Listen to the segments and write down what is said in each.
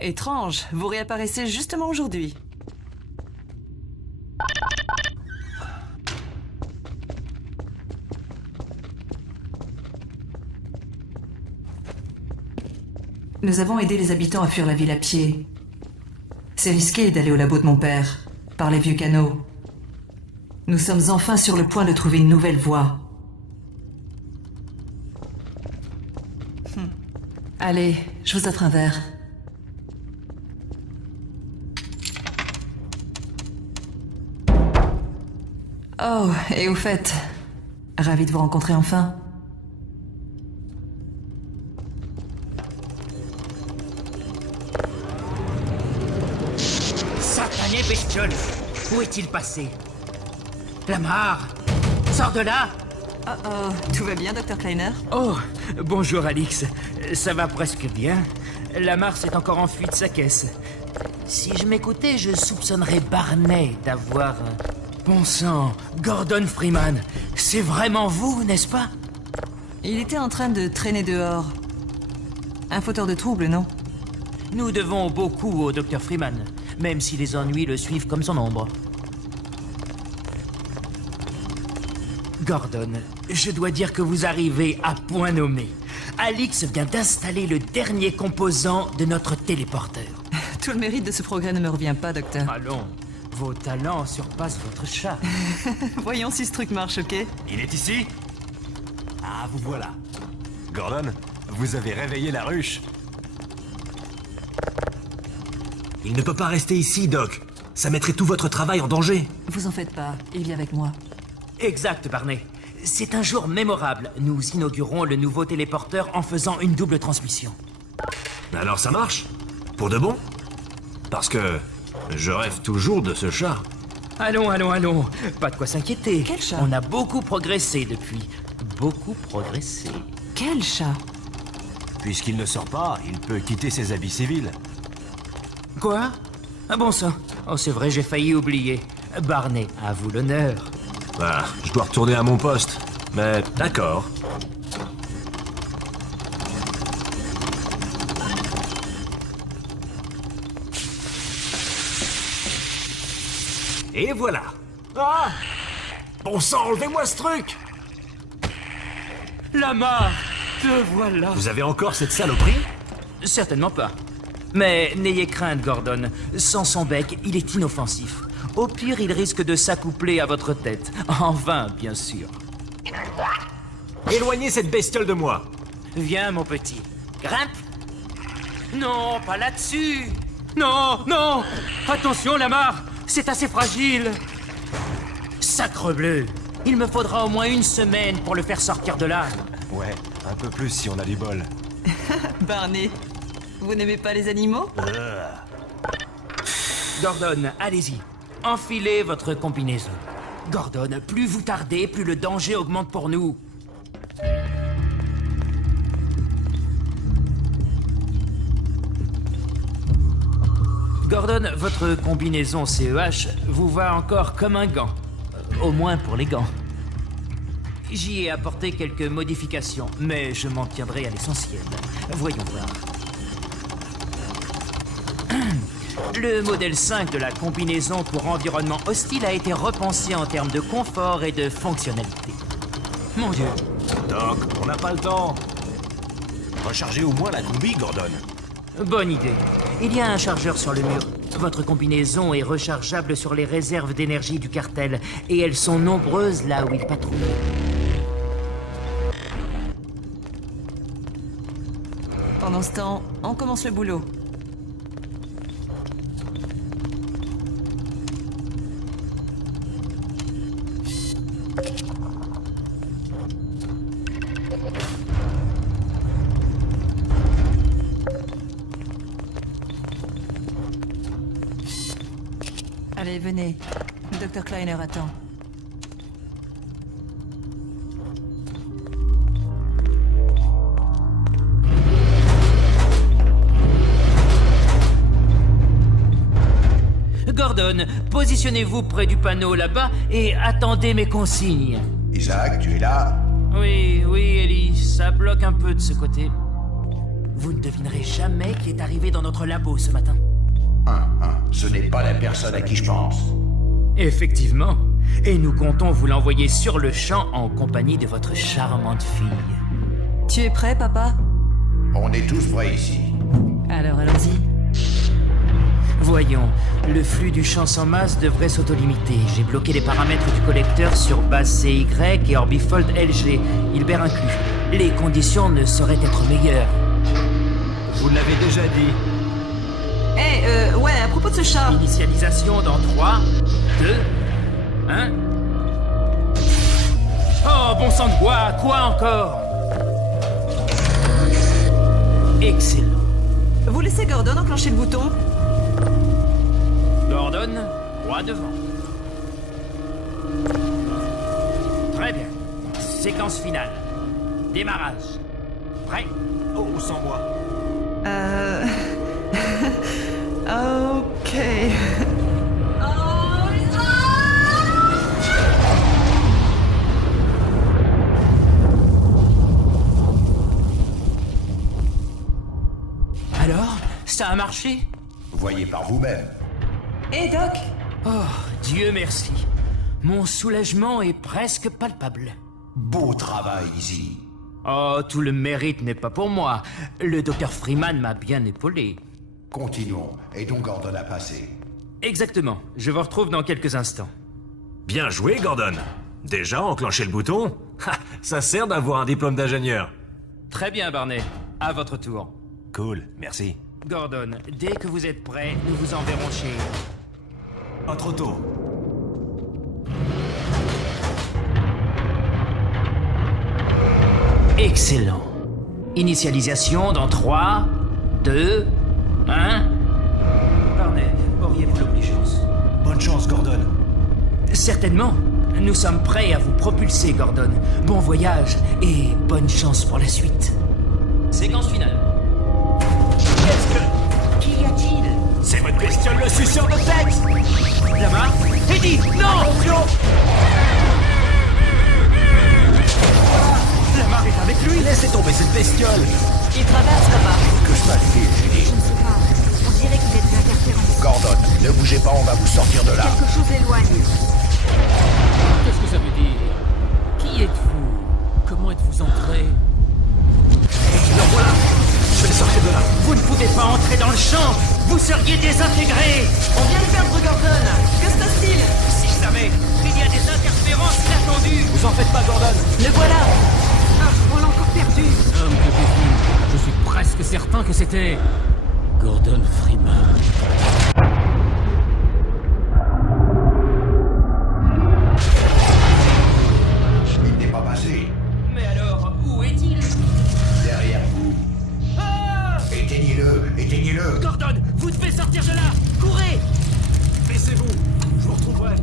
Étrange, vous réapparaissez justement aujourd'hui. Nous avons aidé les habitants à fuir la ville à pied. C'est risqué d'aller au labo de mon père, par les vieux canaux. Nous sommes enfin sur le point de trouver une nouvelle voie. Allez, je vous offre un verre. Oh, et au fait, ravi de vous rencontrer enfin. Satané bestiole! Où est-il passé? Lamar! Sors de là! Oh, tout va bien, Dr. Kleiner? Oh, bonjour Alix. Ça va presque bien. Lamar s'est encore enfui de sa caisse. Si je m'écoutais, je soupçonnerais Barney d'avoir... Bon sang, Gordon Freeman, c'est vraiment vous, n'est-ce pas? Il était en train de traîner dehors. Un fauteur de troubles, non? Nous devons beaucoup au Dr. Freeman, même si les ennuis le suivent comme son ombre. Gordon, je dois dire que vous arrivez à point nommé. Alix vient d'installer le dernier composant de notre téléporteur. Tout le mérite de ce progrès ne me revient pas, docteur. Allons, vos talents surpassent votre chat. Voyons si ce truc marche, ok? Il est ici? Ah, vous voilà. Gordon, vous avez réveillé la ruche. Il ne peut pas rester ici, Doc. Ça mettrait tout votre travail en danger. Vous en faites pas, il vient avec moi. Exact, Barney. C'est un jour mémorable. Nous inaugurons le nouveau téléporteur en faisant une double transmission. Alors ça marche? Pour de bon? Parce que je rêve toujours de ce chat. Allons, allons, allons. Pas de quoi s'inquiéter. Quel chat? On a beaucoup progressé depuis. Beaucoup progressé. Quel chat? Puisqu'il ne sort pas, il peut quitter ses habits civils. Quoi? Ah bon sang. Oh, c'est vrai, j'ai failli oublier. Barney, à vous l'honneur. Ah, je dois retourner à mon poste. Mais d'accord. Et voilà. Ah! Bon sang, enlevez-moi ce truc! Lamar, te voilà. Vous avez encore cette saloperie? Certainement pas. Mais n'ayez crainte, Gordon. Sans son bec, il est inoffensif. Au pire, il risque de s'accoupler à votre tête. En vain, bien sûr. Éloignez cette bestiole de moi. Viens, mon petit. Grimpe. Non, pas là-dessus. Non, non. Attention, Lamar. C'est assez fragile. Sacrebleu. Il me faudra au moins une semaine pour le faire sortir de là. Ouais, un peu plus si on a du bol. Barney, vous n'aimez pas les animaux? Gordon, allez-y. Enfilez votre combinaison. Gordon, plus vous tardez, plus le danger augmente pour nous. Gordon, votre combinaison CEH vous va encore comme un gant. Au moins pour les gants. J'y ai apporté quelques modifications, mais je m'en tiendrai à l'essentiel. Voyons voir. Le modèle 5 de la combinaison pour environnement hostile a été repensé en termes de confort et de fonctionnalité. Mon Dieu. Doc, on n'a pas le temps. Rechargez au moins la combi, Gordon. Bonne idée. Il y a un chargeur sur le mur. Votre combinaison est rechargeable sur les réserves d'énergie du cartel, et elles sont nombreuses là où il patrouille. Pendant ce temps, on commence le boulot. Allez, venez. Le Dr. Kleiner attend. Gordon, positionnez-vous près du panneau là-bas et attendez mes consignes. Isaac, tu es là? Oui, Ellie, ça bloque un peu de ce côté. vous ne devinerez jamais qui est arrivé dans notre labo ce matin. Ce n'est pas la personne à qui je pense. Effectivement. Et nous comptons vous l'envoyer sur le champ en compagnie de votre charmante fille. Tu es prêt, papa? On est tous prêts ici. Alors, allons-y. Voyons, le flux du champ sans masse devrait s'autolimiter. J'ai bloqué les paramètres du collecteur sur base CY et Orbifold LG, Hilbert inclus. Les conditions ne sauraient être meilleures. Vous l'avez déjà dit. Ouais, à propos de ce chat. Initialisation dans 3, 2, 1... Oh, bon sang de bois, quoi encore? Excellent. Vous laissez Gordon enclencher le bouton? Gordon, droit devant. Très bien. Séquence finale. Démarrage. Prêt? Oh, sans moi. Ok. Alors, ça a marché? Voyez par vous-même. Hé, Doc? Oh, Dieu merci. Mon soulagement est presque palpable. Beau travail, Izzy. Oh, tout le mérite n'est pas pour moi. Le docteur Freeman m'a bien épaulé. Continuons. Et donc Gordon a passé. Exactement. Je vous retrouve dans quelques instants. Bien joué, Gordon. Déjà enclenché le bouton? Ha, ça sert d'avoir un diplôme d'ingénieur. Très bien, Barney. À votre tour. Cool, merci. Gordon, dès que vous êtes prêt, nous vous enverrons chez... Pas trop tôt. Excellent. Initialisation dans 3, 2, 1... Barney, auriez-vous l'obligeance? Bonne chance, Gordon. Certainement. Nous sommes prêts à vous propulser, Gordon. Bon voyage et bonne chance pour la suite. Séquence finale. Qu'y a-t-il? C'est votre bestiole le suceur de texte. Lamar? Eddie, non! Lamar est avec lui? Laissez tomber cette bestiole. Il traverse, papa. Que je fasse vite, Julie. Je ne sais pas. On dirait qu'il y a des interférences. Gordon, ne bougez pas, on va vous sortir de là. Quelque chose éloigne. Qu'est-ce que ça veut dire? Qui êtes-vous? Comment êtes-vous entré? Le voilà. Je vais les sortir de là. Vous ne pouvez pas entrer dans le champ! Vous seriez désintégrés! On vient de perdre Gordon. Que se passe-t-il? Si je savais, il y a des interférences inattendues! Vous en faites pas, Gordon. Le voilà. Ah, on l'a encore perdu. Homme que j'ai vu, je suis presque certain que c'était... Gordon Freeman. Il n'est pas passé. Mais alors, où est-il? Derrière vous. Ah! Éteignez-le, éteignez-le. Gordon, vous devez sortir de là! Courez! Laissez-vous. Je vous retrouverai.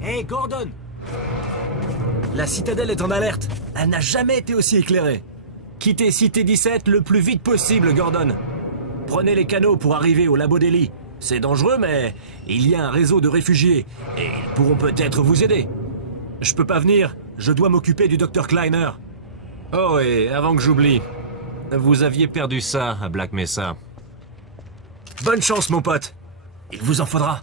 Hé, Gordon! La citadelle est en alerte. Elle n'a jamais été aussi éclairée. Quittez Cité 17 le plus vite possible, Gordon. Prenez les canaux pour arriver au labo d'Ellie. C'est dangereux, mais il y a un réseau de réfugiés et ils pourront peut-être vous aider. Je peux pas venir, je dois m'occuper du docteur Kleiner. Oh, et avant que j'oublie, vous aviez perdu ça à Black Mesa. Bonne chance, mon pote. Il vous en faudra.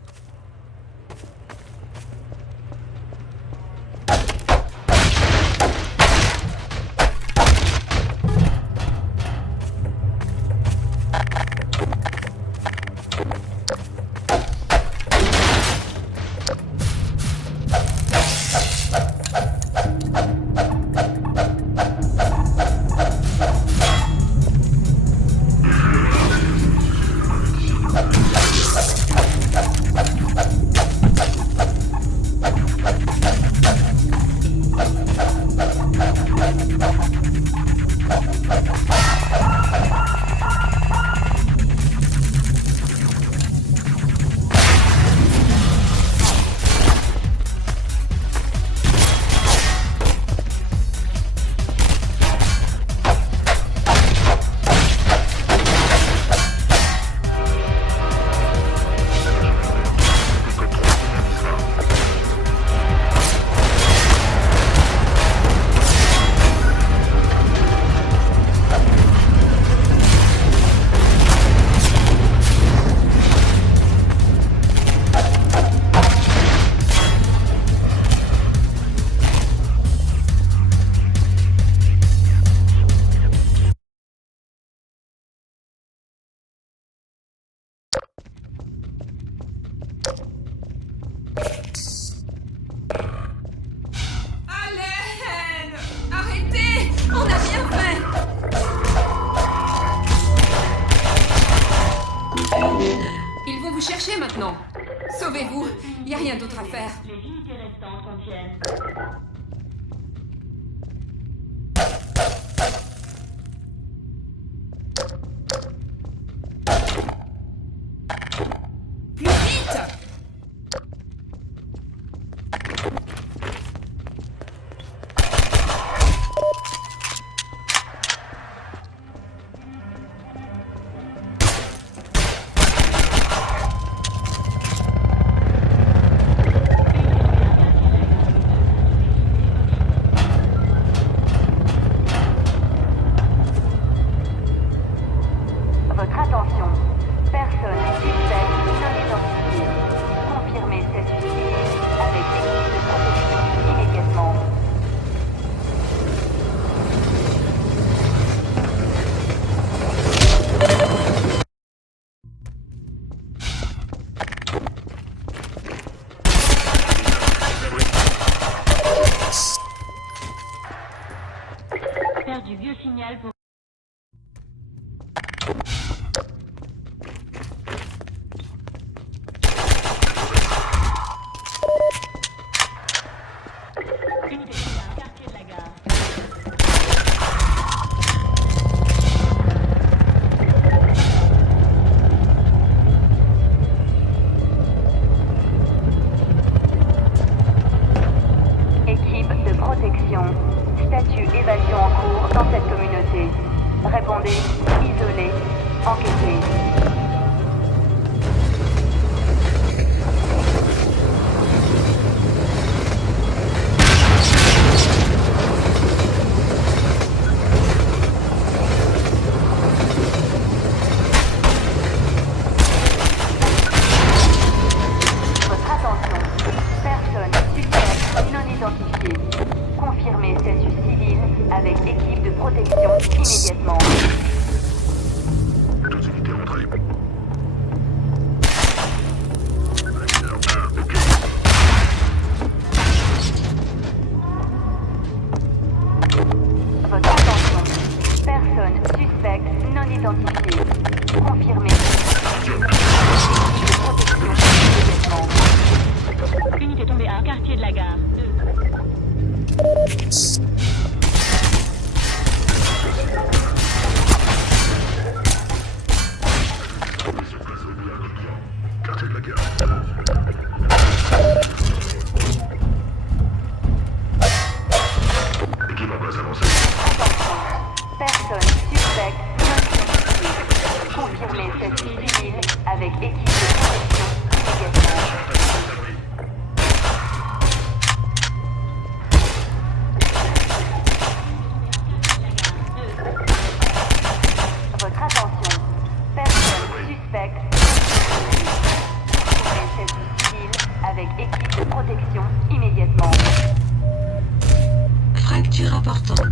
maintenant. Sauvez-vous, il n'y a rien d'autre à faire. Les unités restantes contiennent. Plus vite! Votre attention. Personne suspecte non identifiée. Confirmez cette suicide avec équipe de protection immédiatement. Perdu biosignal pour... Unité de quartier de la gare. Équipe de protection. Statut évasion en cours dans cette communauté. Répondez, isolez, enquêtez. Votre attention. Personne suspecte non identifiée. Confirmez statut civil avec équipe de protection immédiatement. Votre attention. Personne suspecte non identifiée. Confirmez statut civil avec équipe de protection immédiatement. Unité tombée à quartier de la gare. Personne suspecte non identifiée. Confirmez statut civil avec équipe de protection immédiatement. Votre attention. Personne suspecte. Confirmez statut civil avec équipe de protection immédiatement. Fracture importante.